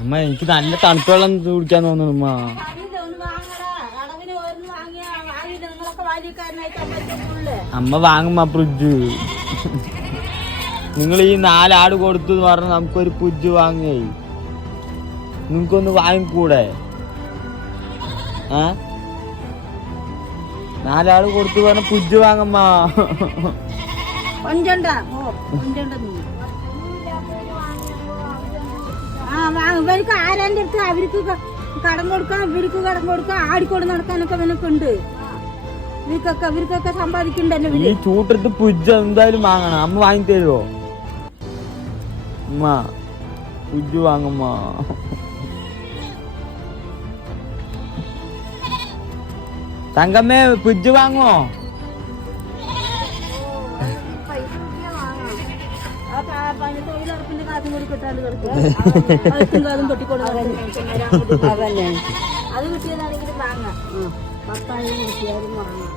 അമ്മ എനിക്ക് നല്ല തണുപ്പ് വെള്ളം കുടിക്കാൻ തോന്നുന്നു അമ്മ. അമ്മ വാങ്ങുമ്മ ഫ്രിഡ്ജ്. നിങ്ങൾ ഈ 4 ആട് കൊടുത്തു പറഞ്ഞ നമുക്കൊരു ഫ്രിഡ്ജ് വാങ്ങേ. നിങ്ങൾക്കൊന്ന് വാങ്ങിക്കൂടെ? 4 ആട് കൊടുത്തു പറഞ്ഞ ഫ്രിഡ്ജ് വാങ്ങമ്മ. ഇവർക്ക് ആരാന്റെ അടുത്ത് അവർക്ക് കടം കൊടുക്കാം, ഇവർക്ക് കടം കൊടുക്കാം, ആടിക്കൊണ്ട് നടക്കാനൊക്കെ ഇവനൊക്കെ ഉണ്ട്. ഇവർക്കൊക്കെ സമ്പാദിക്കണ്ടല്ലോ. ഈ ചൂട്ടത്ത് ഫ്രിഡ്ജ് എന്തായാലും വാങ്ങണം. അമ്മ വാങ്ങി തരുമോ? അമ്മ ഫ്രിഡ്ജ് വാങ്ങമ്മ. തങ്കമ്മേ ഫ്രിഡ്ജ് വാങ്ങോ? തൊഴിലുറപ്പിന്റെ കാശും കൂടി കിട്ടാണ്ട് കിടക്കുക. അത് കിട്ടിയതാണെങ്കിലും വാങ്ങാം. 10,000 കിട്ടിയാലും വാങ്ങാം.